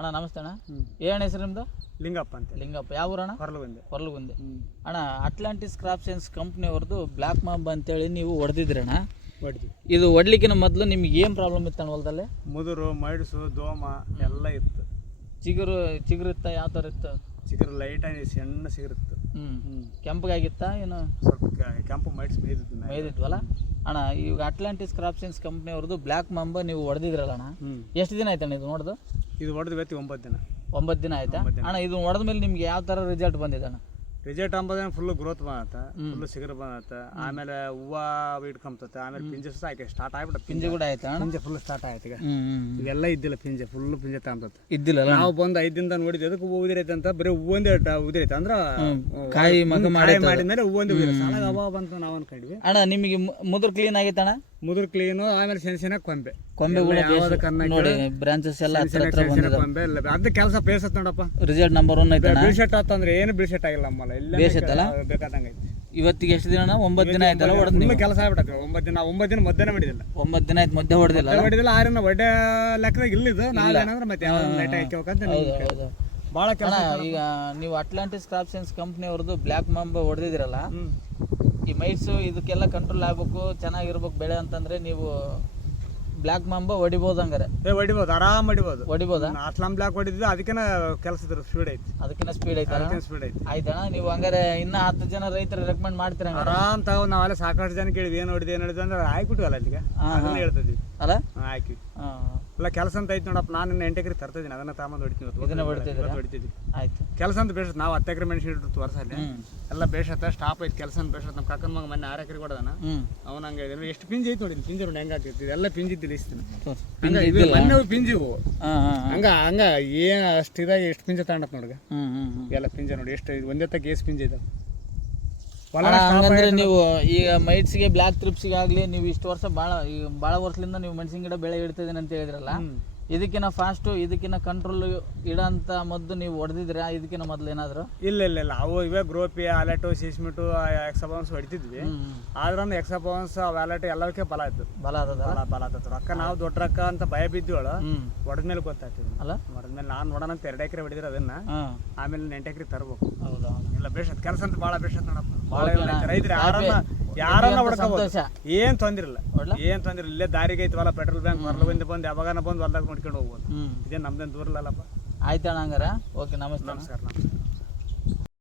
ಅಣ್ಣ ನಮಸ್ತೆ ಅಣ್ಣ. ಏನ್ ಹೆಸರು ನಿಮ್ದು? ಲಿಂಗಪ್ಪ ಅಂತ ಲಿಂಗಪ್ಪ. ಯಾವ ಊರಣ್ಣ? ಹೊರಲುಗುಂದೆ. ಹೊರಲುಗುಂದೆ. ಅಣ್ಣ ಅಟ್ಲಾಂಟಿಸ್ ಕ್ರಾಪ್ ಸೈನ್ಸ್ ಕಂಪ್ನಿಯವ್ರದ್ದು ಬ್ಲ್ಯಾಕ್ ಮಾಂಬ್ ಅಂತೇಳಿ ನೀವು ಹೊಡೆದಿದ್ರಣ್ಣ ಇದು ಹೊಡ್ಲಿಕ್ಕಿನ ಮೊದಲು ನಿಮ್ಗೆ ಏನು ಪ್ರಾಬ್ಲಮ್ ಇತ್ತು ಅಣ್ಣ ಹೊಲದಲ್ಲಿ? ಮುದುರು ಮೈಡ್ಸು ದೋಮ ಎಲ್ಲ ಇತ್ತು. ಚಿಗುರು ಚಿಗುರಿತ್ತ ಯಾವ ಥರ ಇತ್ತು? ಚಿಗುರು ಲೈಟ್ ಆಗಿ ಸಣ್ಣ ಸಿಗಿರುತ್ತೆ ಹ್ಞೂ ಕೆಂಪಗಾಗಿತ್ತಾ ಏನು? ಸ್ವಲ್ಪ ಕೆಂಪು ಮೈಡ್ಸ್ ಮೇಯ್ದಿದ್ದು ಮೇಲೆ ಮೇಯ್ದಿದ್ವಲ್ಲ ಅಣ್ಣ ಈಗ ಅಟ್ಲಾಂಟಿಸ್ ಕ್ರಾಪ್ ಸೈನ್ಸ್ ಕಂಪ್ನಿಯವ್ರದ್ದು ಬ್ಲ್ಯಾಕ್ ಮಾಂಬ ನೀವು ಹೊಡೆದಿದ್ರಲ್ಲ ಅಣ್ಣ. ಎಷ್ಟು ದಿನ ಆಯ್ತಣ್ಣ ಇದು ನೋಡ್ದು? ಇದು ಹೊಡೆದು ಬೇತಿ ಒಂಬತ್ತು ದಿನ. ಒಂಬತ್ತು ದಿನ ಆಯ್ತಾ? ಅಣ್ಣ ಇದು ಹೊಡೆದ ಮೇಲೆ ನಿಮ್ಗೆ ಯಾವ ಥರ ರಿಸಲ್ಟ್ ಬಂದಿದೆ ಅಣ್ಣ? ರಿಸಲ್ಟ್ ಅಂಬೋದೇನು ಫುಲ್ ಗ್ರೋತ್ ಬಂದತ್ತ. ಫುಲ್ ಸಿಗರ್ ಬಂದತ್ತ ಆಮೇಲೆ ಹೂವ ಇಟ್ಕೊಂಬತ್ತ ಆಮೇಲೆ ಪಿಂಜೆ ಸಹ ಆಯ್ತು ಸ್ಟಾರ್ಟ್ ಆಗ್ಬಿಟ್ಟು ಪಿಂಜೆ ಕೂಡ ಆಯ್ತಾ ಪಿಂಜೆ ಫುಲ್ ಸ್ಟಾರ್ಟ್ ಆಯ್ತು ಈಗ. ಇದೆಲ್ಲ ಇದ್ದಿಲ್ಲ ಪಿಂಜೆ ಫುಲ್ ಪಿಂಜೆ ತಾಂಬತ್ತ ಇದ್ದಿಲ್ಲ ನಾವು ಬಂದು ಐದ್ ದಿನದ ನೋಡಿದ್ವಿ ಅದಕ್ಕೆ ಹೂವು ಉದಿರೈತೆ ಅಂತ ಬರೀ ಹೂವೊಂದೇ ಉದಿರೈತೆ ಅಂದ್ರ ಕಾಯಿ ಮಗ. ಮಾಡಿದ್ಮೇಲೆ ಹೂವೊಂದೇ ಉದಿರ ಅವ ಬಂತು ನಾವು ಅನ್ಕೊಂಡ್ವಿ ಅಣ್ಣ ನಿಮಗೆ ಮುದ್ರ ಕ್ಲೀನ್ ಆಗೈತೆ ಅಣ್ಣ? ಮುದುರು ಕ್ಲೀನು ಆಮೇಲೆ ಸೆನ್ಸಿನ ಕೊಂಬೆ. ಕೊಂಬೆ ಕೂಡ ನೋಡಿ ಬ್ರಾಂಚಸ್ ಎಲ್ಲ ಹತ್ರ ಹತ್ರ ಬಂದಿದೆ ಕೊಂಬೆ ಇಲ್ಲ ಅದ ಕೆಲಸ ಬೇಸತ್ ನೋಡಪ್ಪ. ರಿಸಲ್ಟ್ ನಂಬರ್ ಒನ್ ಐತೆ ಬಿಲ್ ಬಿಳ್ಸೆಟ್ ಆತಂದ್ರೆ ಏನು ಬಿಳ್ಸೆಟ್ ಆಗಿಲ್ಲ ನಮ್ಮಲ್ಲ. ಇಲ್ಲ ಬೇಸತ್ತಲ್ಲ? ಬೇಕಾದಂಗೆ ಐತಿ. ಇವತ್ತಿಗೆ ಎಷ್ಟು ದಿನ ಒಂಬತ್ತು ದಿನ ಆಯ್ತಲ್ಲ ಹೊಡೆದ್ ಕೆಲಸ ಆಗ್ಬಿಟ್ಟೆ ಒಂಬತ್ತು ದಿನ ಒಂಬತ್ತು ದಿನ ಮಧ್ಯಾಹ್ನ ಮಾಡಿದಿಲ್ಲ ಒಂಬತ್ತು ದಿನ ಆಯ್ತು ಮಧ್ಯಾಹ್ನ ಹೊಡೆದಿಲ್ಲ ಹೊಡೆದಿಲ್ಲ ಆರಿನ ಒಡ್ಡೆ ಲೆಕ್ಕದಾಗ ಇಲ್ಲಿದ್ದು ಏನಂದ್ರೆ ಮತ್ತೆ ಯಾವ ಲೈಟ್ ಹಾಕ್ಬೇಕಂತ ಭಾಳ ಕೆಲಸ ಈಗ ನೀವು ಅಟ್ಲಾಂಟಿಸ್ ಕ್ರಾಪ್ ಸೈನ್ಸ್ ಕಂಪ್ನಿ ಅವ್ರದ್ದು ಬ್ಲ್ಯಾಕ್ ಮಾಂಬ ಹೊಡೆದಿದ್ದೀರಲ್ಲ? ಈ ಮೈಟ್ಸು ಇದಕ್ಕೆಲ್ಲ ಕಂಟ್ರೋಲ್ ಆಗ್ಬೇಕು ಚೆನ್ನಾಗಿರ್ಬೇಕು ಬೆಳೆ ಅಂತಂದ್ರೆ ನೀವು ಬ್ಲ್ಯಾಕ್ ಮಾಂಬ ಹೊಡಿಬೋದು ಹಂಗಾರೆ. ಏ ಹೊಡಿಬೋದು ಆರಾಮ್ ಹೊಡಿಬೋದು. ಹೊಡಿಬೋದಾ? ಅಸ್ಲಾಂ ಬ್ಲಾಕ್ ಹೊಡಿದ್ರೆ ಅದಕ್ಕಿನ ಕೆಲಸ ಸ್ಪೀಡ್ ಐತಿ. ಅದಕ್ಕೇನ ಸ್ಪೀಡ್ ಐತಿ ಅದಕ್ಕಿನ ಸ್ಪೀಡ್ ಐತಿ. ಆಯ್ತಣ್ಣ ನೀವು ಹಂಗಾರೆ ಇನ್ನ ಹತ್ತು ಜನ ರೈತರು ರೆಕಮೆಂಡ್ ಮಾಡ್ತೀರ ಹಂಗಾರೆ? ಆರಾಮ್ ತಗೋ ನಾವೆಲ್ಲ ಸಾಕಷ್ಟು ಜನ ಕೇಳಿದ್ವಿ ಏನು ಹೊಡಿದ್ ಏನು ಹೊಡಿದ್ ಅಂದ್ರೆ ಹಾಕ್ಬಿಟ್ವಲ್ಲ ಅಲ್ಲಿಗೆ. ಹಾ, ಅದನ್ನ ಹೇಳ್ತಿದ್ವಿ. ಅಲ್ಲ? ಹಾಕಿ. ಹಾ. ಇಲ್ಲ ಕೆಲಸ ಅಂತ ಐತಿ ನೋಡಪ್ಪ ನಾನು ಇನ್ನು ಎಂಟು ಎಕರೆ ತರ್ತಿದ್ದೀನಿ ಅದನ್ನ ತಾಮಂದು ಹೊಡಿತೀನಿ. ಇದನ್ನ ಹೊಡಿತಿದ್ದೀರಾ? ಹೊಡಿತಿದ್ವಿ. ಆಯ್ತು. ಕೆಲಸ ಅಂತ ಬೇಷತ್ ನಾವು ಹತ್ತು ಎಕರೆ ಮೆಣಸಿನ ಇಟ್ಟು ವರ್ಷಲ್ಲಿ. ಹ್ಮ್. ಎಲ್ಲ ಬೇಷತ್ತ ಸ್ಟಾಪ್ ಐತಿ ಕೆಲಸ ಅಂತ ಬೇಷತ್ ನಮ್ಮ ಕಕ್ಕನ ಮಗ ಮೊನ್ನೆ ಆರು ಎಕರೆ ಕೊಡದಾನ ಹ್ಮ್. ಅವ್ನು ಹಂಗೆ ಹೇಳಿದ್ರು ಎಷ್ಟು ಪಿಂಜಿ ಐತಿ ನೋಡಿ ಪಿಂಜಿ ನೋಡಿ ಹೆಂಗೆ ಆಗ್ತಿತ್ತು ಎಲ್ಲ ಪಿಂಜಿ ತಿಳಿಸ್ತೀನಿ ತೋರ್ಸು. ಹಂಗ ಇದು ಮೊನ್ನೆ ಪಿಂಜ್ ಇವು. ಹಾ ಹಾ ಹಾ. ಹಂಗ ಹಂಗ ಏನು ಅಷ್ಟು ಇದಾಗಿ ಎಷ್ಟು ಪಿಂಜ ತಗೊಂಡತ್ ನೋಡ್ಗ ಹ್ಮ್ ಹ್ಮ್ ಹ್ಮ್. ಎಲ್ಲ ಪಿಂಜ ನೋಡಿ ಎಷ್ಟು ಇದು ಒಂದೇ ತಕ್ಕ ಏಸ್ ಪಿಂಜ ಇದಾವೆ. ಹಂಗಂದ್ರೆ ನೀವು ಈಗ ಮೈಟ್ಸ್ಗೆ ಬ್ಲ್ಯಾಕ್ ಟ್ರಿಪ್ಸ್ಗೆ ಆಗಲಿ ನೀವು ಇಷ್ಟು ವರ್ಷ ಭಾಳ ಈಗ ಭಾಳ ವರ್ಷದಿಂದ ನೀವು ಮೆಣಸಿನ ಗಿಡ ಬೆಳೆ ಇಡ್ತಿದ್ದೀನಿ ಅಂತ ಹೇಳಿದ್ರಲ್ಲ ಇದಕ್ಕಿನ್ನ ಫಾಸ್ಟು ಇದಕ್ಕಿನ್ನ ಕಂಟ್ರೋಲ್ ಇಡಂತ ಮದ್ದು ನೀವು ಹೊಡೆದಿದ್ರೆ ಇದಕ್ಕಿನ್ನ ಮೊದಲು ಏನಾದರೂ? ಇಲ್ಲ ಇಲ್ಲ ಇಲ್ಲ. ಅವು ಇವೇ ಗ್ರೋಪಿ ಆಲೆಟು ಸಿಸ್ಮಿಟು ಎಕ್ಸಬಾನ್ಸ್ ಹೊಡಿತಿದ್ವಿ. ಆದ್ರೂ ಎಕ್ಸಬಾನ್ಸ್ ವ್ಯಾಲೆಟ್ ಎಲ್ಲದಕ್ಕೆ ಬಲ ಆಯ್ತು ಬಲ ಅದ ಬಲ ಬಲ ರೊಕ್ಕ ನಾವು ದೊಡ್ಡ ರೊಕ್ಕ ಅಂತ ಭಯ ಬಿದ್ದಿವಳು ಹೊಡೆದ ಮೇಲೆ ಗೊತ್ತಾಗ್ತದೆ. ಅಲ್ಲ? ಹೊಡೆದ್ಮೇಲೆ ನಾನು ನೋಡೋಣ ಅಂತ ಎರಡು ಎಕರೆ ಹೊಡಿದ್ರೆ ಅದನ್ನ ಆಮೇಲೆ ಎಂಟು ಎಕರೆ ತರ್ಬೇಕು. ಹೌದಾ? ಇಲ್ಲ ಬೇಷತ್. ಕೆಲಸ ಅಂತ ಭಾಳ ಬೇಷತ್ ನೋಡಪ್ಪ. ಭಾಳ. ರೈತರು ಹ್ಯಾಪಿ. ಯಾರನ್ನ ಹೊಡ್ಕೋಬಹುದು ಏನ್ ತೊಂದಿರಲ್ಲ? ಏನ್ ತೊಂದ್ರ ಇಲ್ಲೇ ದಾರಿಗೆ ಐತವಲ್ಲ ಪೆಟ್ರೋಲ್ ಬ್ಯಾಂಕ್ ಹೊರಲಿಂದ ಬಂದು ಯಾವಾಗನ ಬಂದು ಹೊಲ್ದಾಗ ನೋಡ್ಕೊಂಡು ಹೋಗ್ಬೋದು. ಇದೇ ನಮ್ದೇನು ದೂರ ಇಲ್ಲಲ್ಲಪ್ಪ ಆಯ್ತಣ್ಣ ಹಂಗಾರ. ಓಕೆ ನಮಸ್ತೆ. ನಮಸ್ಕಾರ ನಮಸ್ಕಾರ.